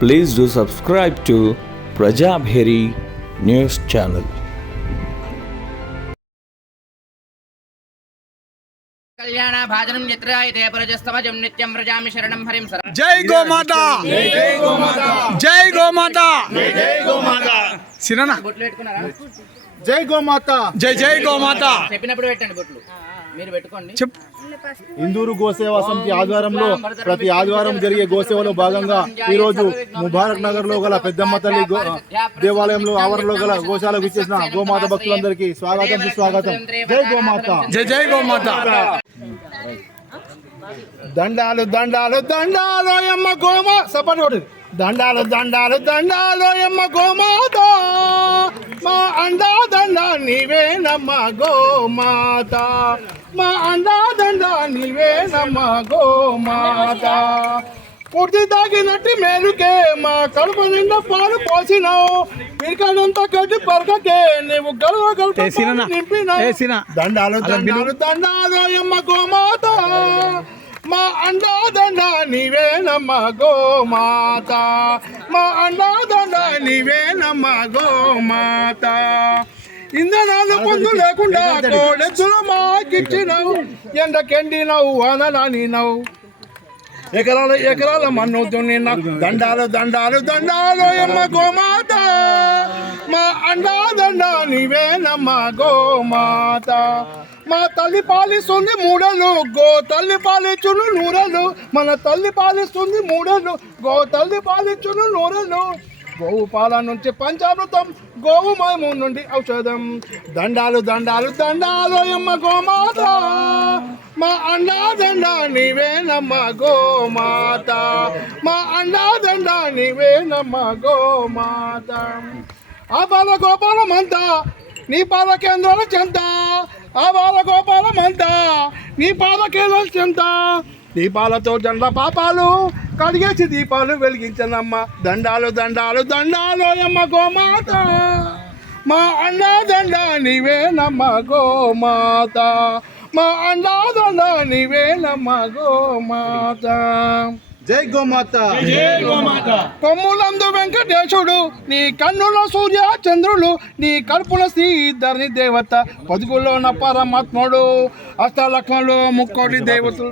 Please do subscribe to Prajabheri News Channel. కళ్యాణ భాజనం ఇదే పురజస్తమజం నిత్యం వ్రజామి శరణం హరిం సర జై గోమాత! జై గోమాత! జై గోమాత! సిననా. బొట్లు పెట్టుకున్నారా? జై గోమాత! జై జై గోమాత! చెప్పినప్పుడు పెట్టండి బొట్లు. మీరు పెట్టుకోండి. చెప్. ఇందూరు గోసేవ సమితి ఆధ్వర్యంలో ప్రతి ఆదివారం జరిగే గోసేవలో భాగంగా ఈ రోజు ముబారక్ నగర్లో గల పెద్దమ్మ తల్లి గో- దేవాలయంలో ఆవరణలో గల గోశాలకు ఇచ్చేసిన గోమాత భక్తులందరికీ స్వాగతం సుస్వాగతం. జై గోమాత. జై జై గోమాత. దండాలు దండాలు దండాలు ఎమ్మ గోమా సపటి దండాలు దండాలు దండాలు ఎమ్మ గోమాత. మా అండా దండ నీవే నమ్మ గోమాత. మా అండా దండ నీవే నమ్మ గోమాత. పూర్తి తాగినట్టు మేలుకే మా కడుపు నిండా పాలు పోసినావు. పిరికాడంతా గడ్డి పరకకే నీవు సీనన్న? ఏ సీన? దండాలు దండాలు దండాలు ఎమ్మ గోమాత మా అండా దండ నమ్మ గోమాత. మా అండా దండ నీవే నమ్మ గోమాత ఇంధనాలు పొందు లేకుండా కోడెచ్చులు మాకిచ్చినావు ఎండకెండినవు అనలానినవు. ఎకరాల ఎకరాల మన్ను దున్నిన దండాలు దండాలు దండాలు ఎమ్మ గోమాత. మా అండా దండ నీవే నమ్మ గోమాత. మా తల్లి పాలిస్తుంది మూడలు. గో తల్లి పాలించును నూరలు. మన తల్లి పాలిస్తుంది మూడలు. గో తల్లి పాలించును నూరలు. గోవు పాల నుంచి పంచామృతం గోవు మాము నుండి ఔషధం. దండాలు దండాలు దండాలు అమ్మ గోమాత. మా అండా దండ నీవేనమ్మ గోమాత. మా అండా దండ నీవేనమ్మ గోమాత. ఆ బాల గోపాలమంతా నీ పాల కేంద్రాల చెంతా. ఆ బాల గోపాలమంతా నీ పాద చెంత. దీపాలతో జండ్ల పాపాలు కడిగేసి దీపాలు వెలిగించనమ్మ. దండాలు దండాలు దండాలు అమ్మ గోమాత. మా అన్నా దండ నీవేనమ్మ గోమాత. మా అన్నా దండ నీవేనమ్మ గోమాత. జై గోమాత. కొమ్ములందు వెంకటేశుడు నీ కన్నుల సూర్య చంద్రులు నీ కల్పుల శ్రీధర్ని దేవత పదుగులో పరమాత్ముడు అష్టలక్ష్మలు ముక్కోటి దేవతలు.